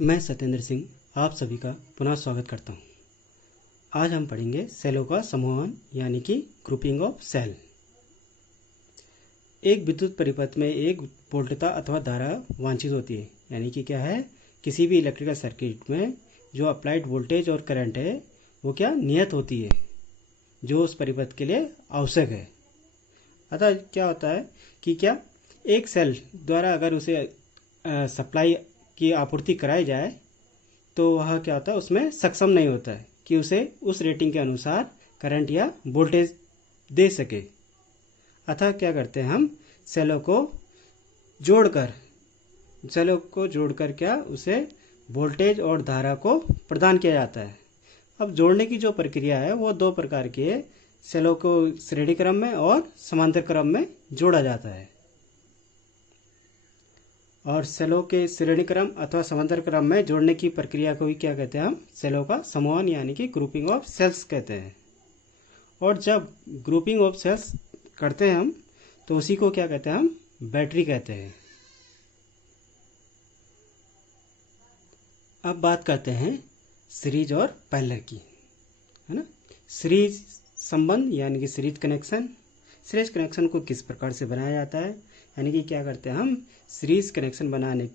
मैं सत्येंद्र सिंह आप सभी का पुनः स्वागत करता हूं। आज हम पढ़ेंगे सेलों का समूहन यानी कि ग्रुपिंग ऑफ सेल। एक विद्युत परिपथ में एक वोल्टता अथवा धारा वांछित होती है, यानी कि क्या है, किसी भी इलेक्ट्रिकल सर्किट में जो अप्लाइड वोल्टेज और करंट है वो क्या नियत होती है, जो उस परिपथ के लिए आवश्यक है। अतः क्या होता है कि क्या एक सेल द्वारा अगर उसे सप्लाई की आपूर्ति कराई जाए तो वह क्या होता है, उसमें सक्षम नहीं होता है कि उसे उस रेटिंग के अनुसार करंट या वोल्टेज दे सके। अतः क्या करते हैं, हम जोड़कर सेलों को जोड़कर क्या उसे वोल्टेज और धारा को प्रदान किया जाता है। अब जोड़ने की जो प्रक्रिया है वो दो प्रकार की है। सेलों को श्रेणी क्रम में और समांतर क्रम में जोड़ा जाता है। और सेलों के श्रेणी क्रम अथवा समांतर क्रम में जोड़ने की प्रक्रिया को भी क्या कहते हैं, हम सेलों का समूहन यानी कि ग्रुपिंग ऑफ सेल्स कहते हैं। और जब ग्रुपिंग ऑफ सेल्स करते हैं हम तो उसी को क्या कहते हैं, हम बैटरी कहते हैं। अब बात करते हैं सीरीज और पैरेलल की, है ना। सीरीज संबंध यानी कि सीरीज कनेक्शन। सीरीज कनेक्शन को किस प्रकार से बनाया जाता है, यानी कि क्या करते हैं, हम सीरीज कनेक्शन बनाने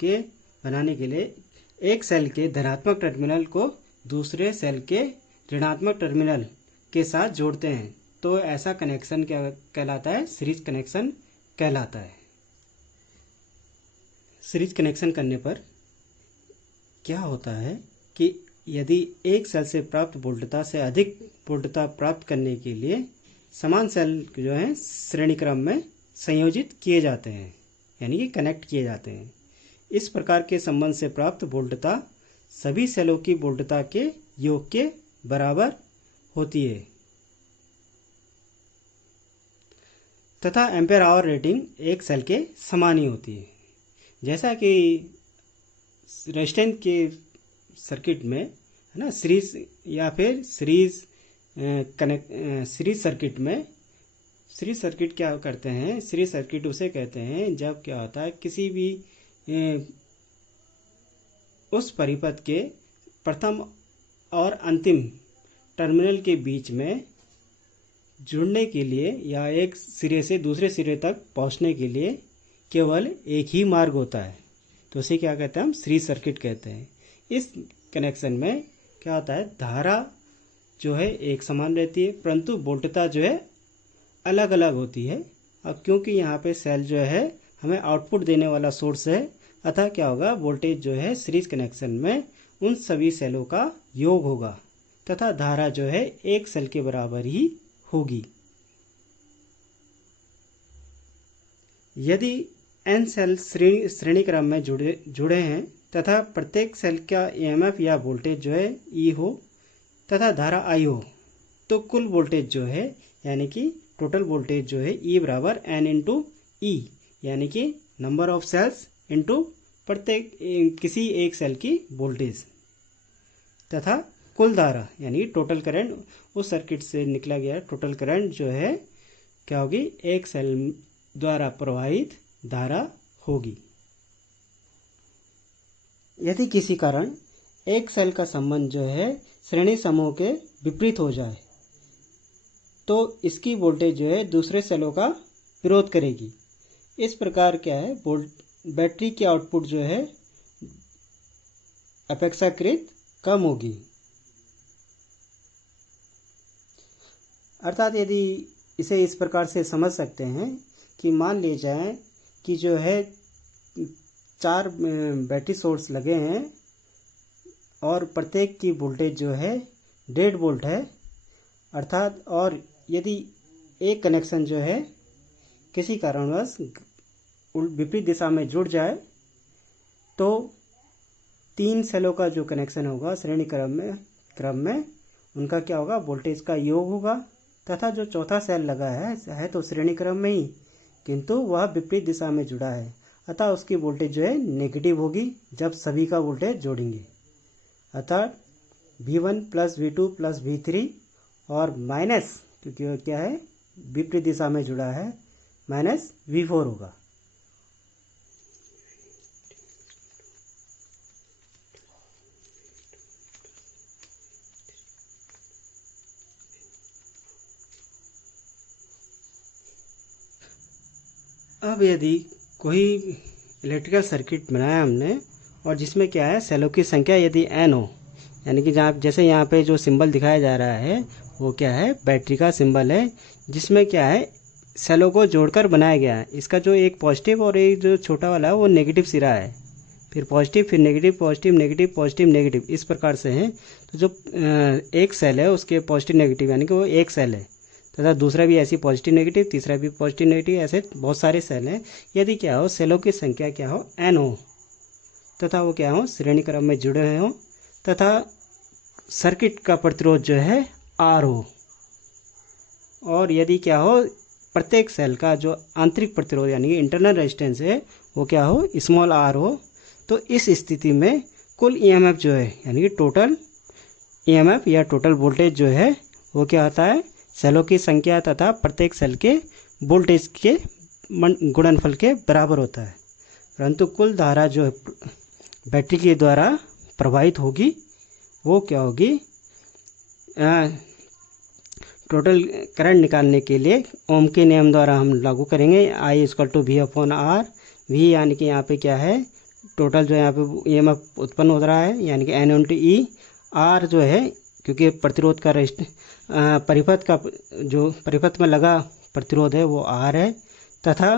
के लिए एक सेल के धनात्मक टर्मिनल को दूसरे सेल के ऋणात्मक टर्मिनल के साथ जोड़ते हैं। तो ऐसा कनेक्शन क्या कहलाता है, सीरीज कनेक्शन कहलाता है। सीरीज कनेक्शन करने पर क्या होता है कि यदि एक सेल से प्राप्त वोल्टता से अधिक वोल्टता प्राप्त करने के लिए समान सेल जो है श्रेणी क्रम में संयोजित किए जाते हैं, यानी कि कनेक्ट किए जाते हैं। इस प्रकार के संबंध से प्राप्त वोल्टता सभी सेलों की वोल्टता के योग के बराबर होती है तथा एम्पेयर आवर रेटिंग एक सेल के समान ही होती है। जैसा कि रेजिस्टेंस के सर्किट में, है ना, सीरीज या फिर सीरीज सर्किट में, सीरीज सर्किट क्या करते हैं, सीरीज सर्किट उसे कहते हैं जब क्या होता है, किसी भी उस परिपथ के प्रथम और अंतिम टर्मिनल के बीच में जुड़ने के लिए या एक सिरे से दूसरे सिरे तक पहुंचने के लिए केवल एक ही मार्ग होता है, तो उसे क्या कहते हैं, हम सीरीज सर्किट कहते हैं। इस कनेक्शन में क्या होता है, धारा जो है एक समान रहती है परंतु वोल्टता जो है अलग अलग होती है। अब क्योंकि यहाँ पे सेल जो है हमें आउटपुट देने वाला सोर्स है, अतः क्या होगा, वोल्टेज जो है सीरीज कनेक्शन में उन सभी सेलों का योग होगा तथा धारा जो है एक सेल के बराबर ही होगी। यदि n सेल श्रेणी क्रम में जुड़े हैं तथा प्रत्येक सेल का EMF या वोल्टेज जो है E हो तथा धारा I हो, तो कुल वोल्टेज जो है यानी कि टोटल वोल्टेज जो है E बराबर N इंटू ई, यानी कि नंबर ऑफ सेल्स इंटू प्रत्येक किसी एक सेल की वोल्टेज, तथा कुल धारा यानी टोटल करंट, उस सर्किट से निकला गया टोटल करंट जो है क्या होगी, एक सेल द्वारा प्रवाहित धारा होगी। यदि किसी कारण एक सेल का संबंध जो है श्रेणी समूह के विपरीत हो जाए तो इसकी वोल्टेज जो है दूसरे सेलों का विरोध करेगी। इस प्रकार क्या है, बैटरी की आउटपुट जो है अपेक्षाकृत कम होगी। अर्थात यदि इसे इस प्रकार से समझ सकते हैं कि मान ले जाए कि जो है 4 बैटरी सोर्स लगे हैं और प्रत्येक की वोल्टेज जो है 1.5 वोल्ट है, अर्थात, और यदि एक कनेक्शन जो है किसी कारणवश विपरीत दिशा में जुड़ जाए तो 3 सेलों का जो कनेक्शन होगा श्रेणी क्रम में उनका क्या होगा, वोल्टेज का योग होगा तथा जो चौथा सेल लगा है तो श्रेणी क्रम में ही किंतु वह विपरीत दिशा में जुड़ा है, अतः उसकी वोल्टेज जो है नेगेटिव होगी जब सभी का वोल्टेज जोड़ेंगे। अतः V1 plus V2 plus V3 और माइनस, क्योंकि क्या है विपरीत दिशा में जुड़ा है, माइनस V4 होगा। अब यदि कोई इलेक्ट्रिकल सर्किट बनाया हमने और जिसमें क्या है, सेलों की संख्या यदि n हो, यानी कि जहाँ जैसे यहाँ पे जो सिंबल दिखाया जा रहा है वो क्या है, बैटरी का सिंबल है, जिसमें क्या है, सेलों को जोड़कर बनाया गया है। इसका जो एक पॉजिटिव और एक जो छोटा वाला है वो नेगेटिव सिरा है, फिर पॉजिटिव, फिर negative, positive negative, positive negative, इस प्रकार से है। तो जो एक सेल है उसके पॉजिटिव नेगेटिव यानी कि वो एक सेल है, तथा दूसरा भी ऐसी पॉजिटिव नेगेटिव, तीसरा भी पॉजिटिव नेगेटिव, ऐसे बहुत सारे सेल हैं। यदि क्या हो, सेलों की संख्या क्या हो, n हो, तथा वो क्या हो, श्रेणी क्रम में जुड़े हुए हो, तथा सर्किट का प्रतिरोध जो है R हो, और यदि क्या हो, प्रत्येक सेल का जो आंतरिक प्रतिरोध यानी कि इंटरनल रेजिस्टेंस है वो क्या हो, स्मॉल r हो, तो इस स्थिति में कुल EMF जो है यानी कि टोटल EMF या टोटल वोल्टेज जो है वो क्या होता है, सेलों की संख्या तथा प्रत्येक सेल के वोल्टेज के गुणनफल के बराबर होता है। परंतु कुल धारा जो बैटरी के द्वारा प्रवाहित होगी वो क्या होगी, टोटल करंट निकालने के लिए ओम के नियम द्वारा हम लागू करेंगे, I = V/R। V यानी कि यहाँ पे क्या है, टोटल जो यहाँ पे EMF उत्पन्न हो रहा है यानी कि N × E। R जो है क्योंकि प्रतिरोध का परिपथ का जो परिपथ में लगा प्रतिरोध है वो R है, तथा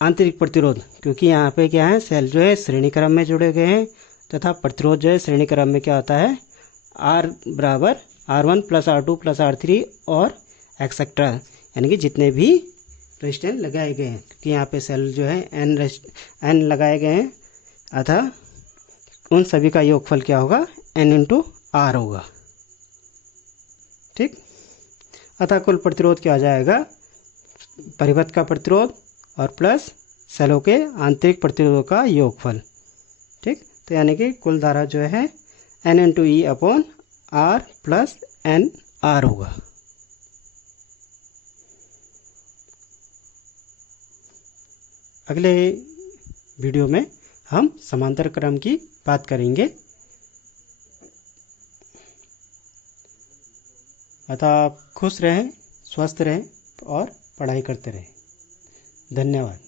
आंतरिक प्रतिरोध क्योंकि यहाँ पे क्या है, सेल जो है श्रेणी क्रम में जुड़े गए हैं, तथा प्रतिरोध जो है श्रेणी क्रम में क्या होता है, R = R1 + R2 + R3 और एक्सेट्रा, यानी कि जितने भी रेजिस्टेंस लगाए गए हैं, क्योंकि यहाँ पे सेल जो है n लगाए गए हैं, अतः उन सभी का योगफल क्या होगा, N × R होगा। ठीक, अतः कुल प्रतिरोध क्या आ जाएगा, परिपथ का प्रतिरोध और प्लस सेलों के आंतरिक प्रतिरोधों का योगफल। ठीक, तो यानी कि कुल धारा जो है N × E/R + NR होगा। अगले वीडियो में हम समांतर क्रम की बात करेंगे। अतः आप खुश रहें, स्वस्थ रहें और पढ़ाई करते रहें। धन्यवाद।